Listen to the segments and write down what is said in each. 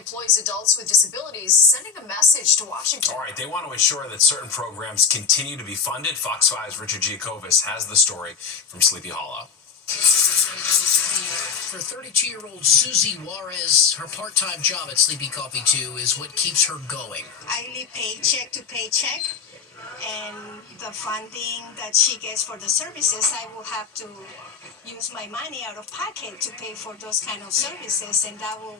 employs adults with disabilities, sending a message to Washington. All right, they want to ensure that certain programs continue to be funded. Fox 5's Richard Giacobis has the story from Sleepy Hollow. For 32-year-old Susie Juarez, her part-time job at Sleepy Coffee 2 is what keeps her going. I live paycheck to paycheck, and the funding that she gets for the services, I will have to use my money out of pocket to pay for those kind of services, and that will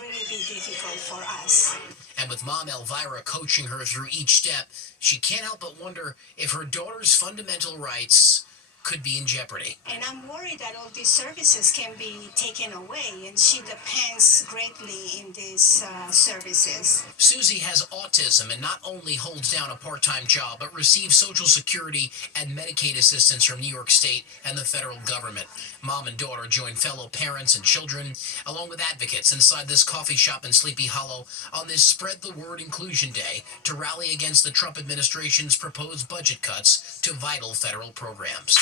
really be difficult for us. And with mom Elvira coaching her through each step, she can't help but wonder if her daughter's fundamental rights could be in jeopardy. And I'm worried that all these services can be taken away, and she depends greatly in these services. Susie has autism and not only holds down a part-time job, but receives Social Security and Medicaid assistance from New York State and the federal government. Mom and daughter join fellow parents and children, along with advocates inside this coffee shop in Sleepy Hollow on this Spread the Word Inclusion Day to rally against the Trump administration's proposed budget cuts to vital federal programs.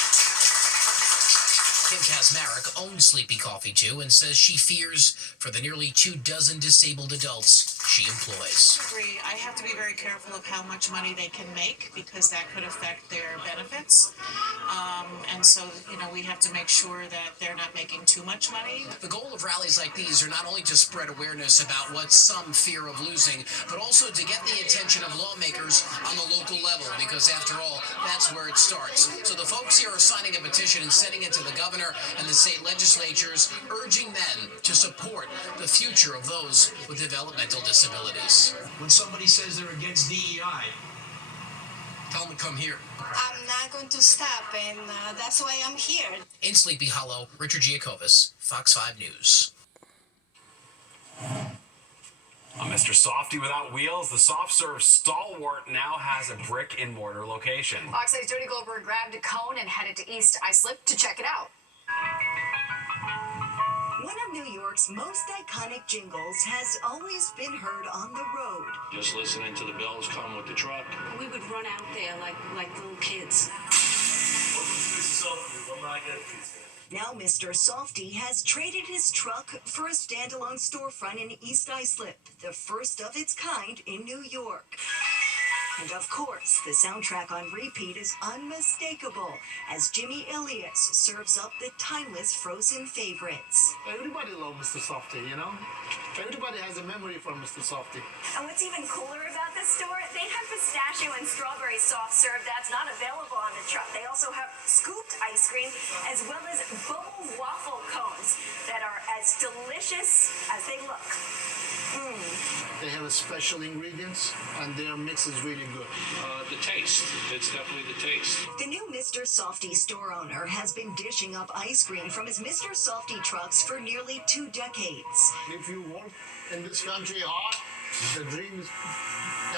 Kim Kazmarek owns Sleepy Coffee 2 and says she fears for the nearly 24 disabled adults she employs. I have to be very careful of how much money they can make because that could affect their benefits. And so, we have to make sure that they're not making too much money. The goal of rallies like these are not only to spread awareness about what some fear of losing, but also to get the attention of lawmakers on the local level, because after all, that's where it starts. So the folks here are signing a petition and sending it to the governor and the state legislatures, urging them to support the future of those with developmental disabilities. When somebody says they're against DEI, tell them to come here. I'm not going to stop, and that's why I'm here. In Sleepy Hollow, Richard Giacobis, Fox 5 News. Mr. Softy without wheels, the soft serve stalwart now has a brick-and-mortar location. Fox 8's Jody Goldberg grabbed a cone and headed to East Islip to check it out. One of New York's most iconic jingles has always been heard on the road. Just listening to the bells come with the truck. We would run out there like little kids. Now Mr. Softy has traded his truck for a standalone storefront in East Islip, the first of its kind in New York. And of course, the soundtrack on repeat is unmistakable as Jimmy Ilias serves up the timeless Frozen favorites. everybody loves Mr. Softy, Everybody has a memory for Mr. Softy. And what's even cooler about this store, they have pistachio and strawberry soft serve that's not available on the truck. They also have scooped ice cream as well as bubble waffle cones that are as delicious as they look. They have a special ingredients, and their mix is really good. The taste. It's definitely the taste. The new Mr. Softy store owner has been dishing up ice cream from his Mr. Softy trucks for nearly 2 decades. If you work in this country hard, the dream is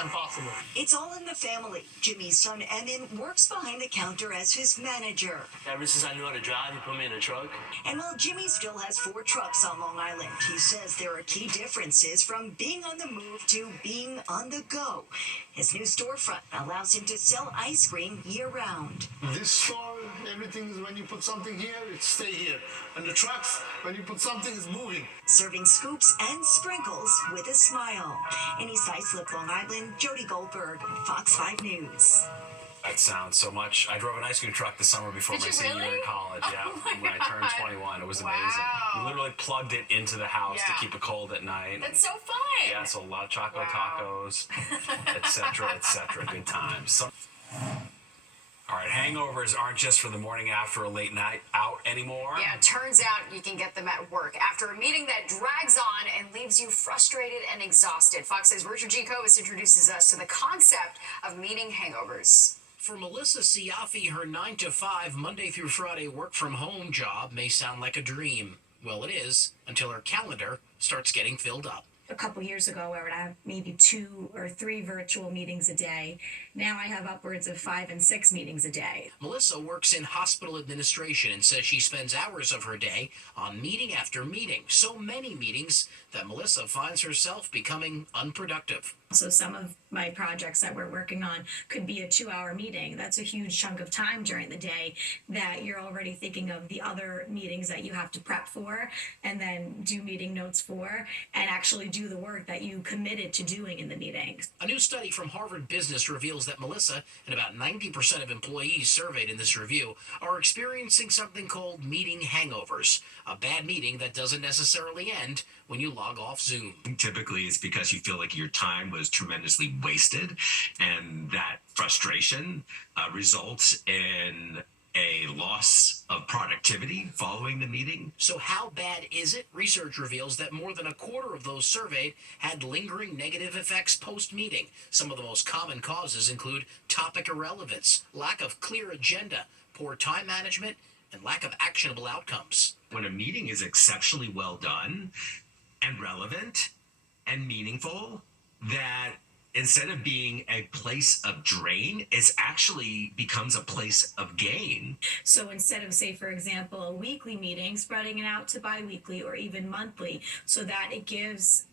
impossible. It's all in the family. Jimmy's son Emin works behind the counter as his manager. Ever since I knew how to drive, he put me in a truck. And while Jimmy still has 4 trucks on Long Island, he says there are key differences from being on the move to being on the go. His new storefront allows him to sell ice cream year-round. This store, everything is when you put something here, it stay here. And the trucks, when you put something, it's moving. Serving scoops and sprinkles with a smile. In East Islip, Long Island, Jody Goldberg, Fox 5 News. That sounds so much. I drove an ice cream truck the summer before my senior year in college. Yeah, when I turned 21, it was amazing. We literally plugged it into the house to keep it cold at night. That's so fun. Yeah, so a lot of choco tacos, etc., etc. Good times. All right, hangovers aren't just for the morning after a late night out anymore. Yeah, it turns out you can get them at work after a meeting that drags on and leaves you frustrated and exhausted. Fox 6's Richard Giacobis introduces us to the concept of meeting hangovers. For Melissa Siafi, her 9-to-5 Monday through Friday work-from-home job may sound like a dream. Well, it is, until her calendar starts getting filled up. A couple years ago, I would have maybe 2 or 3 virtual meetings a day. Now I have upwards of 5 and 6 meetings a day. Melissa works in hospital administration and says she spends hours of her day on meeting after meeting. So many meetings that Melissa finds herself becoming unproductive. So some of my projects that we're working on could be a 2-hour meeting. That's a huge chunk of time during the day that you're already thinking of the other meetings that you have to prep for and then do meeting notes for and actually do the work that you committed to doing in the meetings. A new study from Harvard Business reveals that Melissa and about 90% of employees surveyed in this review are experiencing something called meeting hangovers, a bad meeting that doesn't necessarily end when you log off Zoom. Typically, it's because you feel like your time was tremendously wasted, and that frustration results in a loss of productivity following the meeting. So how bad is it? Research reveals that more than a quarter of those surveyed had lingering negative effects post-meeting. Some of the most common causes include topic irrelevance, lack of clear agenda, poor time management, and lack of actionable outcomes. When a meeting is exceptionally well done and relevant and meaningful, that instead of being a place of drain, it actually becomes a place of gain. So instead of, say, for example, a weekly meeting, spreading it out to bi-weekly or even monthly so that it gives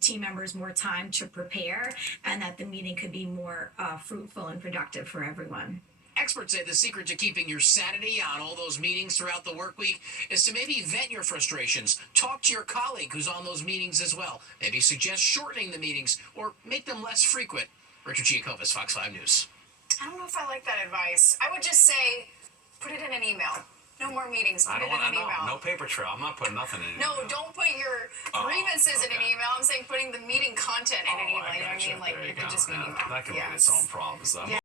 team members more time to prepare and that the meeting could be more fruitful and productive for everyone. Experts say the secret to keeping your sanity on all those meetings throughout the work week is to maybe vent your frustrations, talk to your colleague who's on those meetings as well, maybe suggest shortening the meetings or make them less frequent. Richard Giacobbe, Fox 5 News. I don't know if I like that advice. I would just say, put it in an email. No more meetings. Put it in an email. No paper trail. I'm not putting nothing in. No, don't put your grievances in an email. I'm saying putting the meeting content in an email. You know what I mean? Like, it could just be an email. That can be its own problems, though. Yeah.